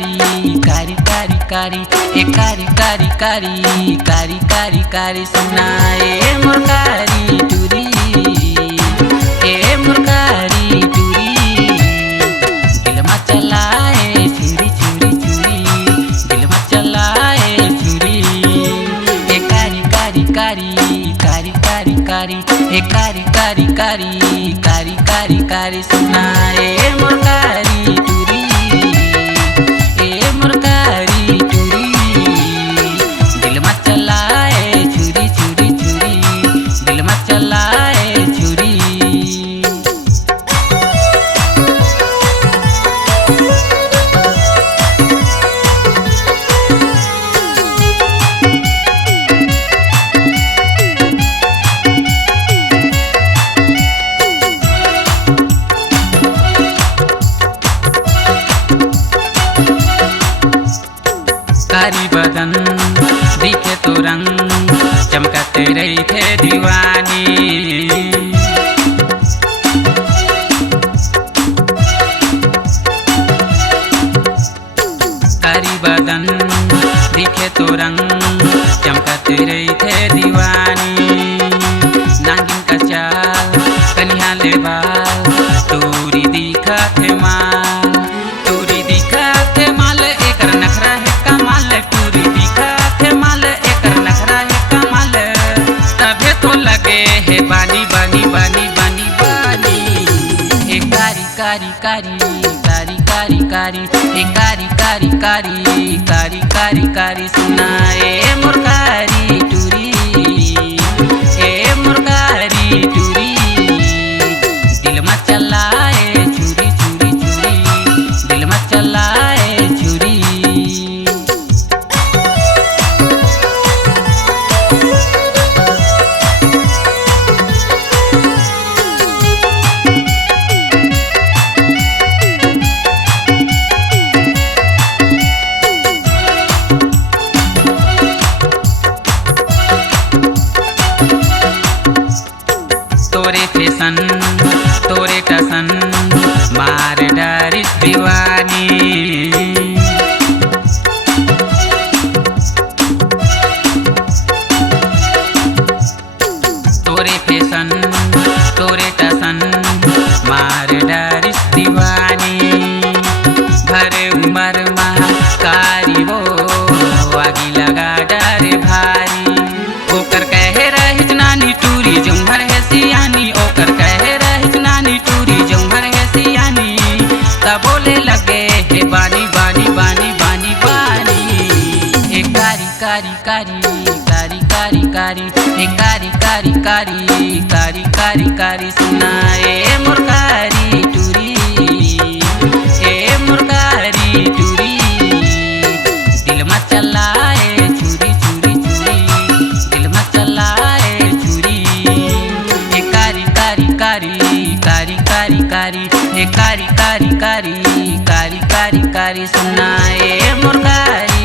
कारी कारी कारी कारी ए कारी कारी कारी कारी कारी कारी सुनाए मुरकारी टूरी ए मुरकारी टूरी दिल में चलाए छुरी छुरी छुरी दिल में चलाए छुरी ए कारी कारी कारी कारी कारी कारी ए कारी कारी कारी कारी कारी कारी सुनाए मुरकारी टूरी ए मुरकारी टूरी दिल में चलाए छुरी छुरी छुरी दिल में चलाए छुरी। कारी बदन दिखे तो रंग चमकते रही थे दीवानी कारी बदन दिखे तो रंग चमकते रही थे दीवानी नागिन का चाल कन्या ले बाल तूरी दिखा थे माल तूरी दिखा थे माल एक नखरा है कमाल टूरी दिखा थे माल एक नखरा है कमाल तबे तो लगे है बानी बानी बानी बानी बानी ए कारी कारी कारी कारी कारी कारी ए कारी कारी कारी कारी कारी कारी सुनाए मुरकारी टूरी ए मुरकारी टूरी दिल में चलाए छुरी छुरी छुरी दिल में चलाए छुरी। तोरे फैशन तोरे टसन मार डारी दीवानी तोरे फैशन तोरे टसन मार डारी दीवानी भरे उमर महाकारी वो आगी लगा डारे भारी ओकर कहे रही नानी टूरी जुमर है सियानी ओकर कहे रही नानी टूरी जुमर है सियानी तब बोले लगे हे बानी बानी बानी बानी बानी ए कारी कारी कारी कारी कारी कारी ए कारी कारी कारी कारी कारी कारी सुनाए मुरकारी टूरी ए मुरकारी टूरी दिल में चलाए छुरी छुरी छुरी दिल में चलाए छुरी ए कारी कारी कारी कारी कारी कारी ए कारी कारी कारी कारी कारी कारी सुनाए मुरकारी